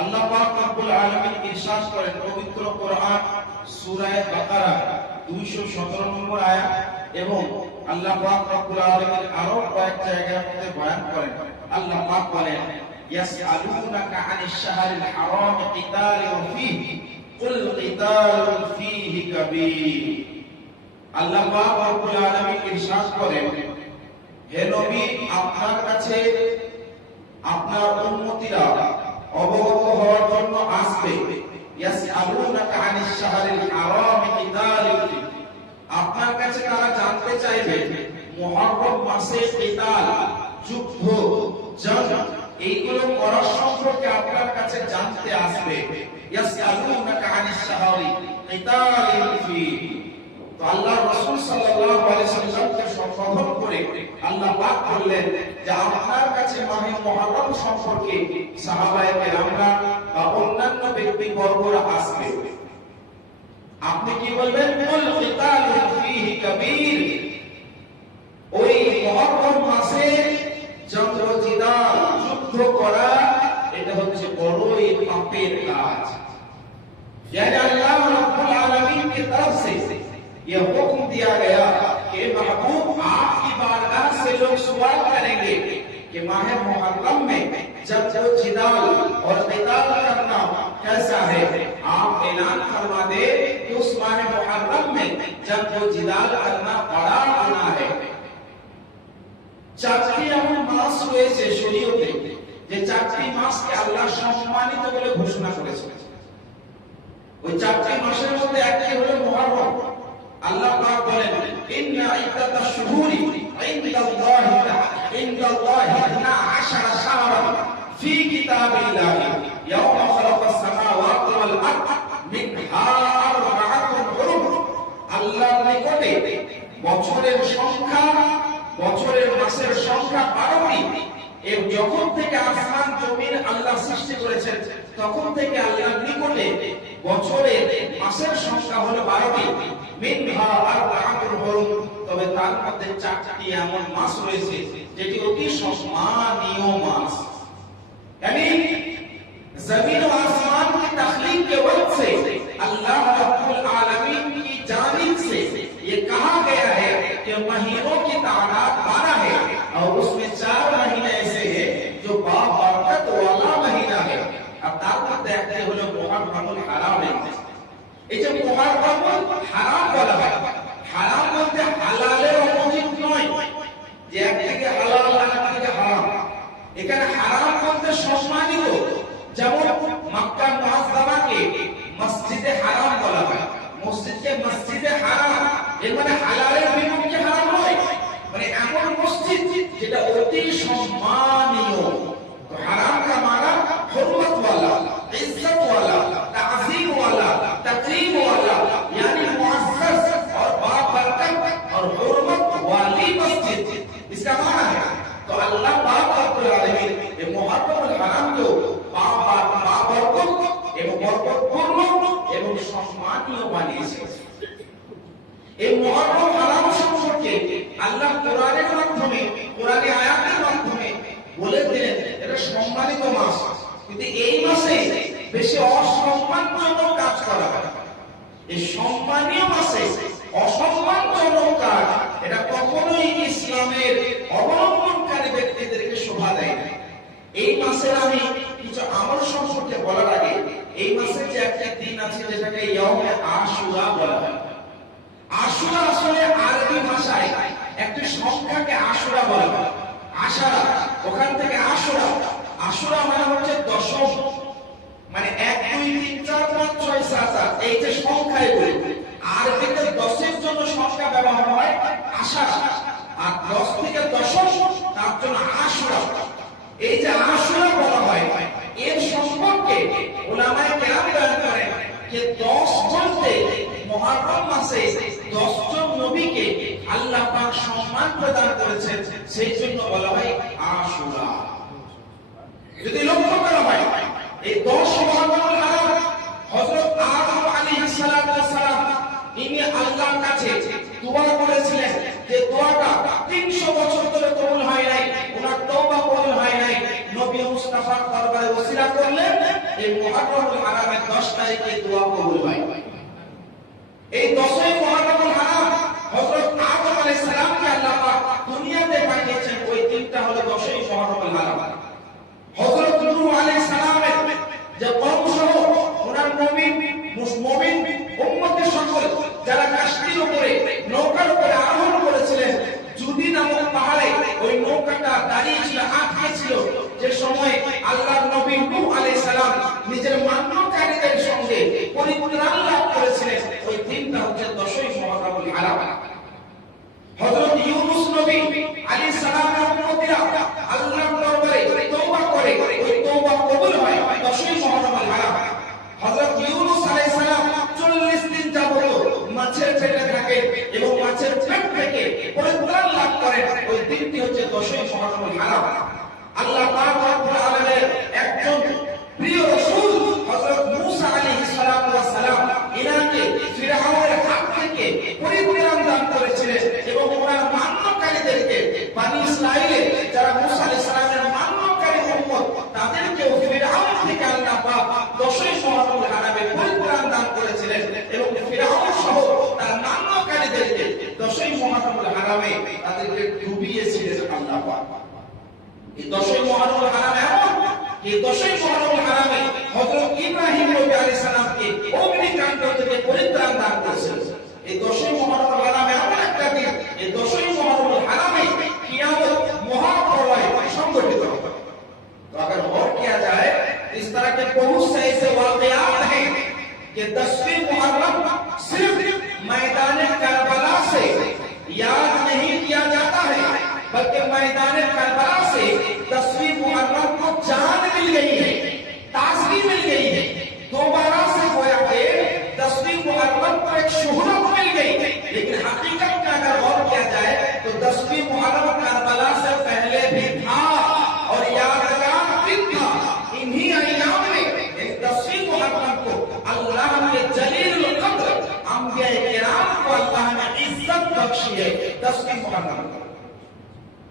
আল্লাহ পাক রব্বুল আলামিন ইরশাদ করেন পবিত্র কোরআন সূরা বাকারা 217 নম্বর আয়াত, এবং আল্লাহ পাক রব্বুল আলামিন আরো কয়েক জায়গার মধ্যে বয়ান করেন। আল্লাহ পাক বলেন ইয়াসআলুনাকা আনিশ শাহরিল হারাম কিতালুন ফীহি কুল কিতালুন ফীহি কাবীর। আল্লাহ পাক রব্বুল আলামিন ইরশাদ করেন, হে নবী, আপনার কাছে আপনার উম্মতিরা অবগত হওয়ার জন্য আসবে। ইয়াসআলুনাকা আনিশ শাহরিল হারাম কিতালুন ফীহি, আপনার কাছে তারা জানতে চাইবে মুহররম মাসে কিতাল, যুদ্ধ, জং, এইগুলো করার সম্পর্কে আপনার কাছে জানতে আসবে। ইয়াসআলুনাকা আনিশ শাহরি কিতালুন ফীহি। তো আল্লাহ রাসূল সাল্লাল্লাহু আলাইহি ওয়াসাল্লামকে সম্বোধন করে আল্লাহ পাক বললেন যে আপনার কাছে মাহে মুহররম সম্পর্কে সাহাবায়ে কেরামরা বা অন্যান্য ব্যক্তিবর্গরা আসবে, আপনি কি বলবেন? কুল কিতালুন ফীহি কাবীর, ওই মুহররম মাসে জঙ্গ-জিদাল, যুদ্ধ করা, এটা হচ্ছে বড়ই পাপের কাজ। यानी अल्लाह रब्बुल आलमीन की तरफ से यह हुक्म दिया गया कि महबूब आपकी बारगाह से लोग सवाल करेंगे कि माह मुहर्रम में जब जो जिदाल और क़िताल करना कैसा है, आप ऐलान फरमा दे कि उस माह मुहर्रम में जब जो जिदाल करना बड़ा गुनाह है। চারটি এমন মাস রয়েছে শরীয়তে যে চারটি মাসকে আল্লাহ সম্মানিত বলে ঘোষণা করেছেন। ওই চারটি মাসের মধ্যে একটি হলো মুহররম। আল্লাহ পাক বলেন, ইন্না ইদ্দাতাশ শুহুরি ইনদাল্লাহি 12 শাহরান ফি কিতাবিল্লাহি ইয়াওমা খালাকাস সামাওয়াতি ওয়াল আরদ মিনহা আরবাআতুন হুরুম। আল্লাহর নিকটে বছরের সংখ্যা, বছরের মাসের সংখ্যা 12টি। এই যখন থেকে আসমান জমিন আল্লাহ সৃষ্টি করেছেন তখন থেকে আল্লাহর নিকটে বছরের মাসের সংখ্যা হলো 12টি। মিনহা আরবাআতুন হুরুম, তবে তার মধ্যে 4টি এমন মাস রয়েছে যেটি অতি সম্মানীয় মাস। यानी जमीन और आसमान की तख्लीक के वक्त से अल्लाह रब्बुल आलमीन की जानिब से ये कहा गया है कि महीनों की तादाद 12 है और उसमें 4 महीने ऐसे हैं जो बाबरकत वाला महीना है। अब ताकत देखते हो जो मुहर्रमुल हराम है, এই যে মুহররমুল হারাম বলা হয়, হারাম বলতে হালালের অপোজিট নয় যে একদিকে হালাল আর একদিকে হারাম। এখানে হারাম বলতে সম্মানিত, যেমন মক্কা মুআজ্জামাকে মসজিদে হারাম বলা হয়, মসজিদকে মসজিদে হারাম, এর মানে হালালের বিপক্ষে হারাম নয়, মানে এমন মসজিদ যেটা অতি সম্মানীয়। তো হারাম का माना हुर्मत वाला, इज्जत वाला, ताज़ीम वाला, तकरीम वाला, यानी मुअज़्ज़ज़ और बाबरकत और हुर्मत वाली मस्जिद, इसका माना है। तो अल्लाह पाक रब्बुल आलमीन ये मुहर्रमुल हराम को बाबरकत এবং বরকতপূর্ণ এবং সম্মানীয় বানিয়েছে। এই মুহররম হারাম সম্পর্কে আল্লাহ কোরআনের মাধ্যমে, কোরআনী আয়াতের মাধ্যমে বলে দিলেন এটা সম্মানিত মাস, কিন্তু এই মাসে বেশি অসম্মানজনক কাজ করা হয়। এই সম্মানীয় মাসে অসম্মানজনক কাজ এটা কখনোই ইসলামের অবলম্বনকারী ব্যক্তিদেরকে শোভা দেয় না। এই মাসে আমি কিছু আমল সম্পর্কে বলার আগে এই মাসে যে একটা দিন আছে যেটাকে ইয়াউমে আশুরা বলা হয়। আশুরা আসলে আরবি ভাষায় একটি সংখ্যাকে আশুরা বলা হয়, আশারা, ওখান থেকে আশুরা। আশুরা মানে হচ্ছে দশম, মানে 1 2 3 4 5 6 7 8 এই যে সংখ্যা, এগুলো আরবিতে 10 এর জন্য সংখ্যা ব্যবহার হয় আশারা, আর 10 থেকে দশম তার জন্য আশুরা। এই যে আশুরা বলা হয় এর সম্পর্কে উলামায়ে কেরাম বয়ান করেন যে 10 বলতে মুহররম মাসে 10 জন নবীকে আল্লাহ পাক সম্মান প্রদান করেছেন, সেই জন্য বলা হয় আশুরা। যদি লক্ষ্য করা হয় এই 10 মুহররমুল হারাম হযরত আদম আলাইহিস সালাতু ওয়াস সালাম ইনি আল্লাহর কাছে দোয়া করেছিলেন, যে দোয়াটা 300 বছর ধরে কবুল হয় নাই, ওনার তওবা কবুল হয় নাই। নবী মুস্তাফার দরবারে ওসিলা করলেন এই মুহররমুল হারামের 10 তারিখে দোয়া কবুল হয়। এই 10ই মুহররমুল হারাম হযরত আদম আলাইহিস সালামকে আল্লাহ পাক দুনিয়াতে পাঠিয়েছেন, ওই দিনটা হলো 10ই মুহররমুল হারাম। হযরত নূহ আলাইহিস সালামের যে কওম সহ ওনার মুমিন উম্মতের সকল যারা কাশতির উপরে নৌকার উপরে আরোহণ করেছিলেন, জুদি নামক পাহাড়ে ওই নৌকাটা দাঁড়িয়ে ছিল, আটকে ছিল, যে সময় আল্লাহর নবী নূহ আলাইহিস সালাম নিজের মান্যকারীদের সঙ্গে পরিত্রাণ লাভ করেছিলেন, ওই দিনটা হচ্ছে 10ই মুহররমুল হারাম। হযরত ইউনূস নবী আলাইহিস সালামের উম্মতিরা আল্লাহর দরবারে তওবা করে, ওই তওবা কবুল হয় 10ই মুহররমুল হারাম। হযরত ইউনূস আলাইহিস সালাম 40 দিন যাবত মাছের পেটে থাকেন এবং মাছের পেট থেকে পরিত্রাণ লাভ করেন, ওই দিনটি হচ্ছে 10ই মুহররমুল হারাম। আল্লাহ পাক রব্বুল আলামিনের একজন প্রিয় রাসূল হযরত মূসা আলাইহিস সালাম ইনাকে ফিরআউনের হাত থেকে পরিত্রাণ দান করেছিলেন এবং ওনার মান্যকারীদেরকে বনি ইসরাঈলের যারা মূসা আলাইহিস সালামের মান্যকারী উম্মত তাদেরকেও ফিরআউন থেকে আল্লাহ পাক 10ই মুহররমুল হারামে পরিত্রাণ দান করেছিলেন এবং ফিরআউন সহ তার মান্যকারীদেরকে 10ই মুহররমুল হারামে তাদেরকে ডুবিয়েছিলেন আল্লাহ পাক। এই 10ই মুহররমুল হারামে এই 10ই মুহররমুল হারামে হযরত ইব্রাহিম নবী আলাইহিস সালামকে অগ্নিকাণ্ড থেকে পরিত্রাণ দান করেছিলেন। এই 10ই মুহররমুল হারামে এমন একটা দিন, এই 10ই মুহররমুল হারামে কিয়ামত মহাপ্রলয় সংঘটিত হবে। तो अगर और किया जाए इस तरह के बहुत से ऐसे वाक़यात हैं कि 10वीं मुहर्रम सिर्फ मैदान करबला से याद नहीं किया जाता है, बल्कि मैदान करबला से 10वीं मुहर्रम को जान मिल गई है, ताजगी मिल गई है, दोबारा से गोया के 10वीं मुहर्रम को एक शोहरत मिल गई। लेकिन हकीकत में अगर गौर किया जाए तो 10वीं मुहर्रम करबला से पहले भी था और यादगार दिन था। इन्हीं अय्याम में 10वीं मुहर्रम को अल्लाह ने जलीलुल कद्र अंबिया किराम को अल्लाह ने इज्जत बख्शी है 10वीं मुहर्रम।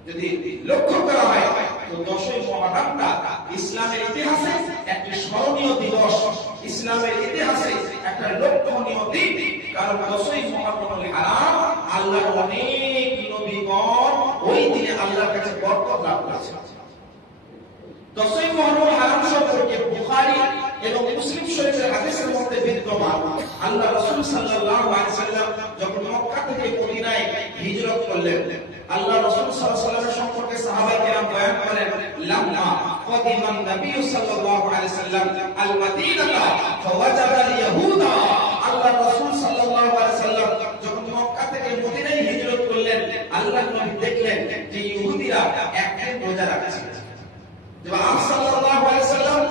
যদি লক্ষ্য করা হয় তো 10ই মুহররমটা ইসলামের ইতিহাসে একটি স্মরণীয় দিবস, ইসলামের ইতিহাসে একটা লক্ষণীয় দিন। কারণ 10ই মুহররমুল হারাম আল্লাহর অনেক নবীগণ ওই দিনে আল্লাহর কাছে বরকত লাভ করেছেন। 10ই মুহররমুল হারাম সম্পর্কে বুখারী এবং মুসলিম শরীফের হাদিসের মধ্যে বিদ্যমান, আল্লাহ রাসূল সাল্লাল্লাহু আলাইহি ওয়াসাল্লাম যখন মক্কা থেকে মদিনায় হিজরত করলেন, আল্লাহ রাসূল সাল্লাল্লাহু আলাইহি ওয়াসাল্লাম সম্পর্কে সাহাবায়ে কেরাম বয়ান করেন, লাম্মা কদিমান নবী সাল্লাল্লাহু আলাইহি ওয়াসাল্লাম আল মদিনাতা ফাওয়াজাদা আল ইয়াহুদা। আল্লাহ রাসূল সাল্লাল্লাহু আলাইহি ওয়াসাল্লাম যখন মক্কা থেকে মদিনায় হিজরত করলেন, আল্লাহর নবী দেখলেন যে ইহুদিরা একদিন রোজা রাখছে। जब आप सल्लल्लाहु अलैहि वसल्लम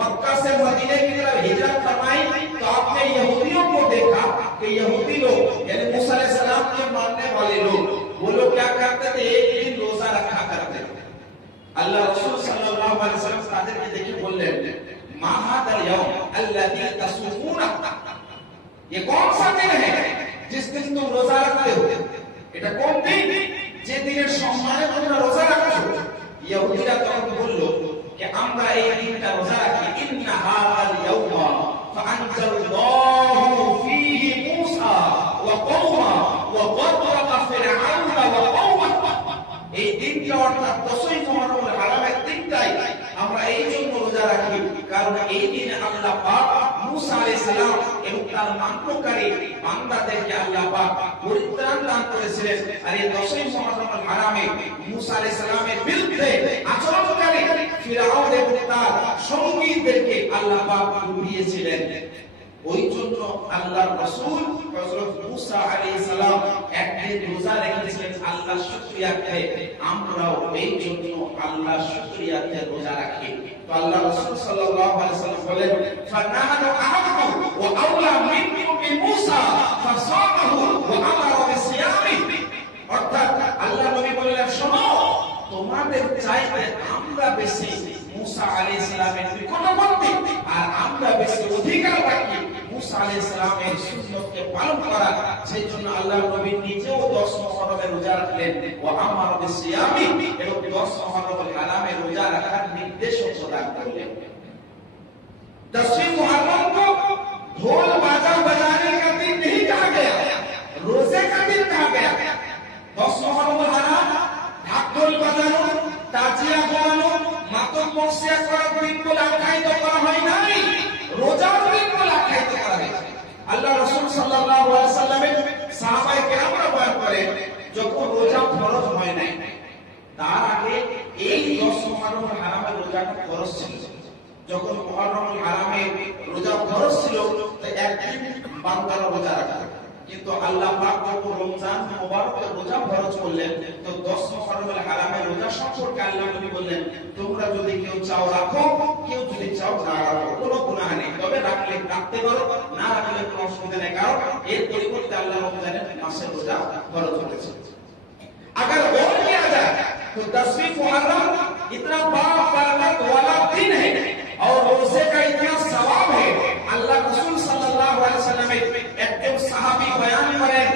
मक्का से मदीने की तरफ हिजरत फरमाई तो आपने यहूदियों को देखा कि यहूदी लोग यानी मूसा अलैहि सलाम के मानने वाले लोग वो लोग क्या करते थे, एक दिन रोजा रखा करते थे। अल्लाह रसूल सल्लल्लाहु अलैहि वसल्लम তাদেরকে দেখে বললেন, मा हादल यौम अल्लज़ी तसूमुना, ये कौन सा दिन है जिस दिन तुम रोजा रखते हो? এটা কোন দিন যে দিনের সম্মানে তোমরা রোজা রাখছো? ইহুদিরা তখন বলল যে আমরা এই দিনটা রোজা রাখি, ইন্না হাযাল ইয়াওমা ফাআনজাল্লাহু ফীহি মূসা ওয়া কওমা ওয়া গাদরাকা ফিরআউনা ওয়া কওমা। এই দিনটা অর্থাৎ 10ই মুহররমুল হারামের দিনটাই আমরা এই জন্য রোজা রাখি কারণ এই দিনে আল্লাহ পাক মূসা আলাইহিস সালাম এবং তার মান্যকারী বান্দাদেরকে আল্লাহ পাক পরিত্রাণ দান করেছিলেন। আর এই 10ই মুহররমুল হারামে মূসা আলাইহিস সালামের বিরুদ্ধে আচরণকারী ফিরআউন এবং তার সঙ্গীদেরকে আল্লাহ পাক ডুবিয়েছিলেন। ওই জন্য আল্লাহর রাসূল হযরত মূসা আলাইহিস সালাম একদিন রোজা রেখেছিলেন আল্লাহর শুকরিয়াতে। আমরাও এই জন্য আল্লাহর শুকরিয়াতে রোজা রাখি। তো আল্লাহ রাসূল সাল্লাল্লাহু আলাইহি ওয়াসাল্লাম বলেন, ফানাহনু আহাক্কু ওয়া আওলা মিনকুম বিমূসা ফাসামাহু ওয়া আমারা বিসিয়ামিহি। অর্থাৎ আল্লাহ নবী বললেন, শোনো, তোমাদের চাইতে আমরা বেশি মূসা আলাইহিস সালামের নিকটবর্তী আর আমরা বেশি অধিকার রাখি মূসা আলাইহিস সালামের সুন্নতকে পালন করা। সেই জন্য আল্লাহ নবী নিজেও 10 মুহররমের রোজা রাখলেন ও আমার বিসিয়ামি এবং 10 মুহররমের হারামে রোজা রাখার নির্দেশও প্রদান করলেন। 10वीं मुहर्रम को ढोल बाजा बजाने का दिन नहीं कहा गया, रोजे का दिन कहा गया। 10 मुहर्रम হারাম ঢাক ঢোল বাজানো, তাজিয়া গাওয়ানো, মাতম বক্সিয়া করা দিনগুলো আখ্যায়িত করা হয় নাই, রোজার দিনগুলো আখ্যায়িত করা হয়েছে। আল্লাহ রাসূল সাল্লাল্লাহু আলাইহি ওয়াসাল্লামের সাহাবায়ে কেরামরা বয়ান করেন, যখন রোজা ফরজ হয় নাই তার আগে এই 10 মুহর্রম হারামের রোজাটা ফরজ ছিল। যখন মুহর্রম হারামে রোজা ফরজ ছিল তো একদিন বান্দারা রোজা রাখত, কিন্তু আল্লাহ পাক যখন রমজান মুবারকে রোজা ফরজ করলেন তো 10 মুহর্রম হারামে রোজা সম্পর্কে আল্লাহ নবী বললেন, তোমরা যদি কেউ চাও রাখো, কেউ যদি চাও না রাখো, কোনো গুনাহ নেই, তবে রাখলে রাখতে পারো, না রাখলে কোনো অসুবিধা নেই, কারণ এর পরিবর্তে আল্লাহ রমজানের মাসে রোজা ফরজ করেছে। अगर और किया जाए तो 10वीं मुहर्रम इतना बरकत वाला दिन है और रोजे का इतना सवाब है। अल्लाह रसूल सल्लल्लाहु अलैहि वसल्लम एक सहाबी बयान करें,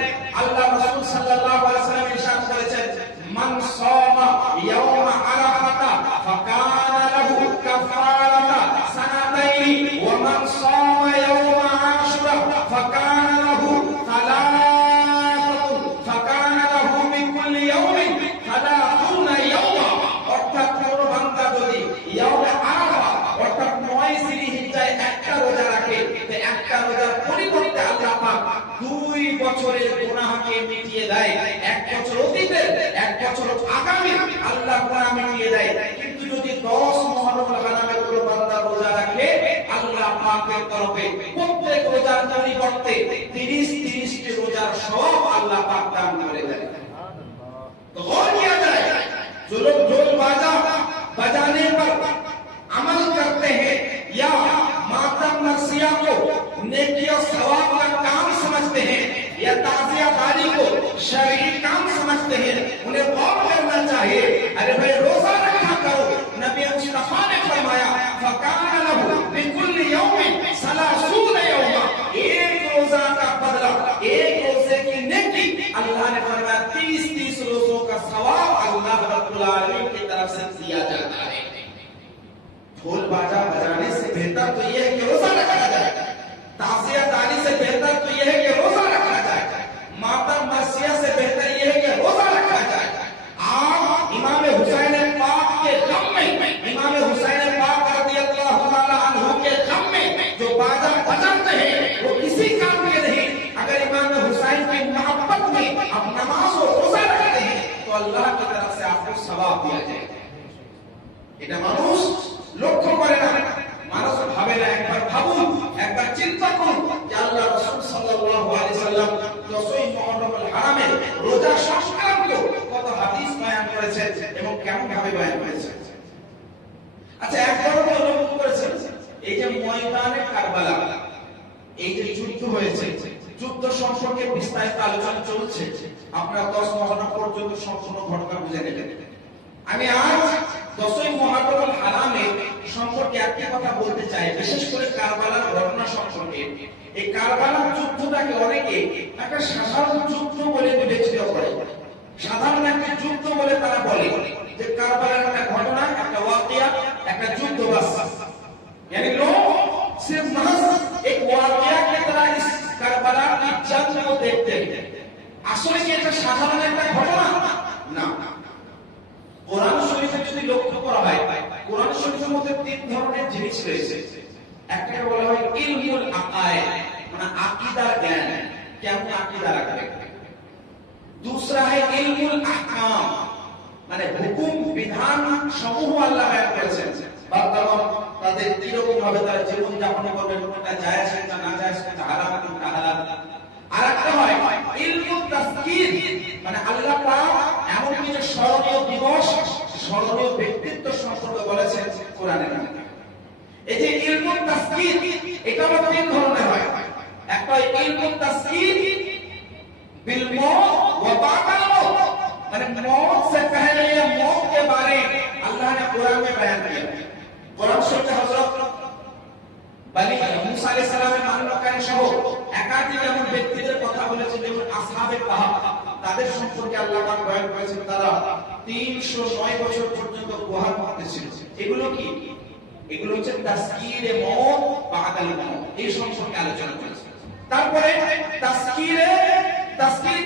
अल्लाह रसूल सल्लल्लाहु अलैहि वसल्लम इरशाद करेছেন, মান সামা ইয়াওমা আরাফাতা ফাকানা লাহু কাফারাতা সানাতাইনি ওয়া মান সামা ইয়াওমা আশুরা ফাকানা লাহু বছরের গুনাহকে মিটিয়ে দেয়, এক বছর অতীতের, এক বছর আগামী আল্লাহ গুনাহ মিটিয়ে দেয়। কিন্তু যদি 10 মুহর্রম হারামের কোনো বান্দা রোজা রাখে, আল্লাহ পাকের তরফে প্রত্যেক রোজার পরিবর্তে 30টি রোজার সওয়াব আল্লাহ পাক দান করে দেয়। तो और किया जाए, जो लोग ढोल बाजा बजाने पर अमल करते हैं या मातम नसिया को नेकी और सवाब का काम समझते हैं या ताज़ियादारी को शरई काम समझते हैं, उन्हें गौर करना चाहिए। अरे भाई रोजा रखा करो, नबी मुस्तफा ने फरमाया फकान लहू बिकुल्लि यौमिन सलासून यौमा, एक रोजा का बदला, एक रोजे की नेकी अल्लाह ने फरमाया 30 रोजों का सवाब अल्लाह रब्बुल आलमीन की तरफ से दिया जाता है। ढोल बाजा बजाने से बेहतर तो यह है कि रोजा रखा जाए, ताज़ियादारी से बेहतर तो यह है कि रोजा रखा जाए, मातम मरसिया से बेहतर यह है कि रोजा रखा जाए। आप इमाम हुसैन पाक के गम में, इमाम हुसैन पाक रज़ियल्लाहु ताला अन्हु के गम में जो बाजा बजाते हैं वो किसी काम के नहीं, अगर इमाम हुसैन की मोहब्बत में आप नमाज और रोजा रखते हैं तो अल्लाह की तरफ से आपको सवाब दिया जाएगा। এটা মানুষ লক্ষ্য করে না, মানুষ ভাবে না। একবার ভাবুন, একবার চিন্তা করুন যে আল্লাহ রাসূল সাল্লাল্লাহু আলাইহি সাল্লাম 10ই মুহর্রম হারামে রোজা সংক্রান্ত কত হাদিস বয়ান করেছেন এবং কেমন ভাবে বয়ান করেছেন। আচ্ছা, একবার লক্ষ্য করেছেন এই যে ময়দানে কারবালা, এই যে যুদ্ধ হয়েছে, যুদ্ধ সম্পর্কে বিস্তারিত আলোচনা চলছে, আপনারা 10 মুহর্রম পর্যন্ত সম্পূর্ণ ঘটনা বুঝে নেবেন। আমি আজ 10ই মুহর্রম হারামে সম্পর্কে একটি কথা বলতে চাই, বিশেষ করে কারবালার ঘটনা সম্পর্কে। এই কারবালার যুদ্ধটাকে অনেকে একটা সাধারণ যুদ্ধ বলে বিবেচিত করে, সাধারণ একটা যুদ্ধ বলে তারা বলে যে কারবালার একটা ঘটনা, একটা ওয়াকিয়া, একটা যুদ্ধ বাস, यानी लोग सिर्फ महज एक वाकिया की तरह इस কারবালা की जंग को देखते हैं। আসলে কি এটা সাধারণ একটা ঘটনা? না। কোরআন শরীফে যদি লক্ষ্য করা হয়, কোরআন শরীফের মধ্যে 3 ধরনের জিনিস রয়েছে। একটাকে বলা হয় ইলমুল আকায়েদ, মানে আকীদার জ্ঞান, কেমন আকীদা রাখবে। दूसरा है ইলমুল আহকাম, মানে হুকুম বিধান সমূহ আল্লাহ বয়ান করেছেন, বর্তমান তাদের কিরকম ভাবে তারা জীবন যাপন করবে, কোনটা জায়েজ কোনটা না জায়েজ, কোনটা হারাম কোনটা হালাল। আরেকটা হয় ইলমুত তাসকির, মানে আল্লাহ পাক এমন কিছু স্মরণীয় দিবস, স্মরণীয় ব্যক্তিত্ব সম্পর্কে বলেছেন কোরআনে। এই যে ইলমুত তাসকির, এটা 3 ধরনের হয়। একটা ইলমুত তাসকির बिल मौत व बादल मौत, माने मौत से पहले या मौत के बारे अल्लाह ने कुरान में बयान किया। कुरान शरीफ हजरत বনি মুসা আলাইহিস সালামের মানবকারী সহ একাধিক এমন ব্যক্তিদের কথা বলেছেন, যেমন আসহাবে কাহাফ, তাদের সম্পর্কে আল্লাহ পাক বয়ান করেছেন তারা 309 বছর পর্যন্ত গুহার মধ্যে ছিল। এগুলো কি? এগুলো হচ্ছে তাসকিরে মওত বা আকাল মওত, এই সম্পর্কে আলোচনা করেছে। তারপরে তাসকির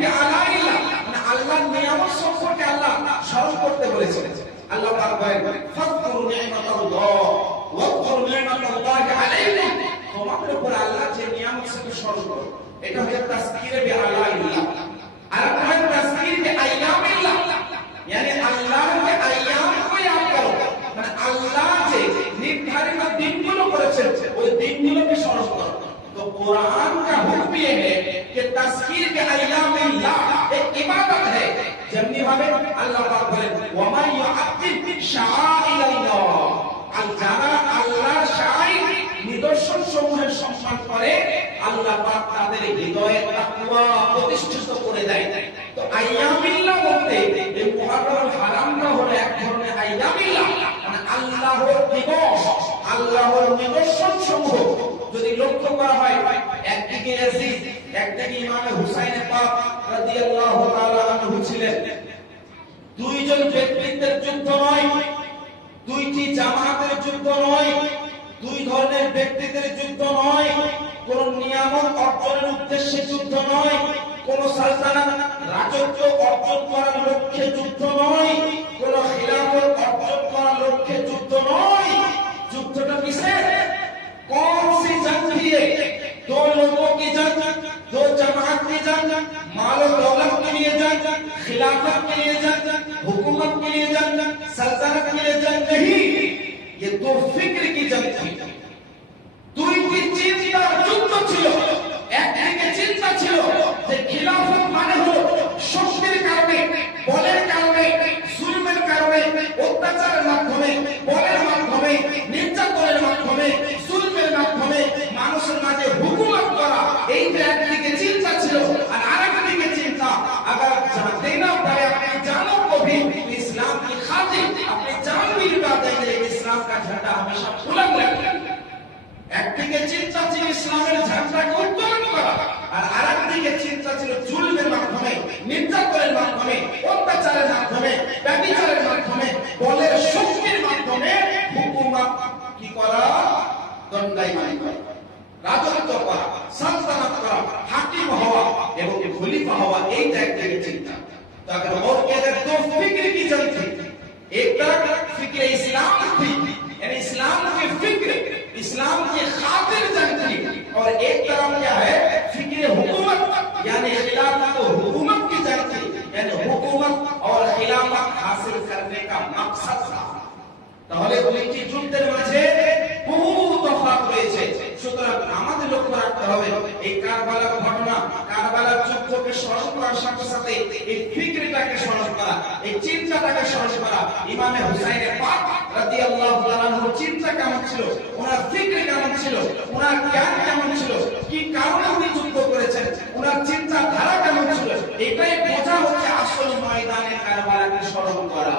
বিআলাইল্লাহ, মানে আল্লাহর নিয়ামত সম্পর্কে আল্লাহ স্মরণ করতে বলেছেন। আল্লাহ পাক বলেন ফাযকুরু নি'মাতাল্লাহ ওয়াযকুরু নি'মাতাল্লাহি আলাইকুম, তোমাদের উপর আল্লাহ যে নিয়ামত সেটা স্মরণ করো। এটা হচ্ছে তাসকির বিআলাইল্লাহ। আর একটা হয় তাসকির বিআইয়ামিল্লাহ, মানে আল্লাহর আইয়াম কো ইয়াদ করো, মানে আল্লাহ যে নির্ধারিত দিনগুলো করেছেন ওই দিনগুলোকে স্মরণ করো। तो कुरान का हुक्म ये है कि तज़कीर के अय्यामिल्लाह एक इबादत है। जमनी भावे अल्लाह पाक बोले वमा युअद्दिब शाआइराल्लाह, আল যারা আল্লাহর শাআইর নিদর্শন সমূহের সম্মান করে আল্লাহ পাক তাদের হৃদয়ে তাকওয়া প্রতিষ্ঠিত করে দেয়। তো আইয়ামিল্লাহ বলতে এই মুহররম হারামটা হলো এক ধরনের আইয়ামিল্লাহ, মানে আল্লাহর দিবস, আল্লাহর নিদর্শন সমূহ যদি লক্ষ্য করা হয়, একদিকে ইয়াজিদ, একদিকে ইমাম হুসাইন পাক রাদিয়াল্লাহু তাআলা আনহু ছিলেন। দুইজন ব্যক্তিত্বের যুদ্ধ নয়, দুইটি জামাতের যুদ্ধ নয়, দুই ধরনের ব্যক্তিত্বের যুদ্ধ নয়, কোন নিয়ামত অর্জনের উদ্দেশ্যে যুদ্ধ নয়, কোন সালতানাত রাজত্ব অর্জন করার লক্ষ্যে যুদ্ধ নয়, কোন খিলাফত অর্জন করার লক্ষ্যে যুদ্ধ নয়। যুদ্ধটা কিসের? कौन सी जंग थी ये? दो लोगों की जंग, दो जमात की जंग, माल और दौलत के लिए जंग, खिलाफत के लिए जंग, हुकूमत के लिए जंग, सल्तनत के लिए जंग नहीं, ये दो फिक्र की जंग थी। দুইটি চিন্তার যুদ্ধ ছিল। একদিকে চিন্তা ছিল যে খিলাফত মানে হলো শক্তির কারণে, বলের কারণে, জুলমের কারণে, অত্যাচারের মাধ্যমে, বলের মাধ্যমে, নির্যাতনের মাধ্যমে, জুলমের মাধ্যমে মানুষের মাঝে হুকুমত করা, এই যে একদিকে চিন্তা ছিল। আর আরেকদিকে চিন্তা अगर देना पड़े अपनी जानों को भी इस्लाम की खातिर अपनी जान भी लुटा देंगे, इस्लाम का झंडा हमेशा बुलंद रहेगा। একদিকে চিন্তা ছিল ইসলামের ঝান্ডাকে উত্তোলন করা, আর আরেকদিকে চিন্তা ছিল জুলমের মাধ্যমে, নির্যাতনের মাধ্যমে, অত্যাচারের মাধ্যমে, ব্যভিচারের মাধ্যমে, বলের শক্তির মাধ্যমে হুকুমত কি করা, দণ্ডায়মান করা, রাজত্ব করা, সালতানাত করা, হাকিম হওয়া এবং খলিফা হওয়া, এইটা একদিকে চিন্তা। তো अगर और कहते दो फिक्र की जंग थी, एक तरफ फिक्र इस्लाम थी, यानी इस्लाम की फिक्र, इस्लाम की खातिर जंग थी, और एक तरफ क्या है, फिक्र हुकूमत यानी खिलाफत और हुकूमत की जंग थी, यानी हुकूमत और खिलाफत हासिल करने का मकसद था। তাহলে দুইটি যুদ্ধের মাঝে বহু তফাৎ রয়েছে। সুতরাং আমাদের লক্ষ্য রাখতে হবে এই কারবালার ঘটনা, কারবালার যুদ্ধকে স্মরণ করার সাথে সাথে এই ফিকরটাকে স্মরণ করা, এই চিন্তাটাকে স্মরণ করা। ইমামে হুসাইন পাক রাদিয়াল্লাহু তাআলা আনহুর চিন্তা কেমন ছিল, ওনার ফিকর কেমন ছিল, ওনার জ্ঞান কেমন ছিল, কি কারণে উনি যুদ্ধ করেছেন, ওনার চিন্তা ধারা কেমন ছিল, এটাই বোঝা হচ্ছে আসল ময়দানে কারবালাকে স্মরণ করা।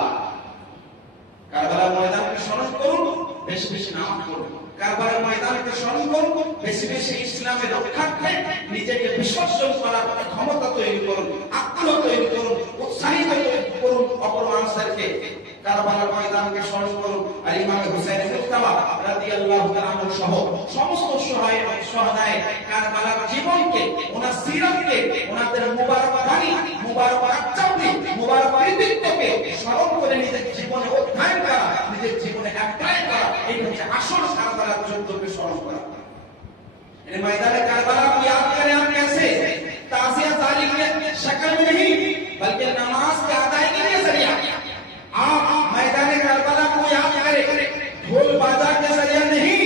কারবালার ময়দানকে স্মরণ করুন, বেশি বেশি নামাজ পড়ুন। কারবালার ময়দানকে স্মরণ করুন, বেশি বেশি ইসলামের রক্ষার্থে নিজেকে বিসর্জন করার ক্ষমতা তৈরি করুন, আগ্রহ তৈরি করুন, উৎসাহিত করুন অপর মানুষদেরকে। কারবালার ময়দানকে স্মরণ করুন। আর ইমাম হুসাইন মুজতাবা রাদিয়াল্লাহু তাআলা আনহু সহ সমস্ত শহীদ কারবালার জীবনকে, ওনার সিরাতকে, ওনাদের মুবারক বাণী, মুবারক আচরণ, মুবারক কৃতিত্বকে স্মরণ করে নিজের জীবনে অধ্যয়ন করা, নিজের জীবনে অ্যাপ্লাই করা, এই হচ্ছে আসল কারবালার যুদ্ধকে স্মরণ করা। यानी मैदान करबला को याद करें आप कैसे? ताज़िया तारीख के शक्ल में नहीं, बल्कि नमाज के अदायगी के जरिए आप मैदान करबला को याद करें, ढोल बाजा के जरिए नहीं,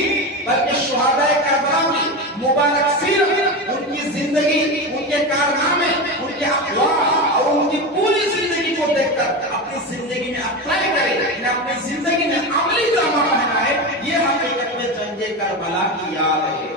बल्कि शुहादाए करबला की मुबारक सीरत, उनकी जिंदगी, उनके कारनामे, उनके अखलाक और उनकी पूरी जिंदगी को देखकर अपनी जिंदगी में अप्लाई करें, इन्हें अपनी जिंदगी में अमली जामा पहनाए। ये हकीकत में जंगे करबला की याद है।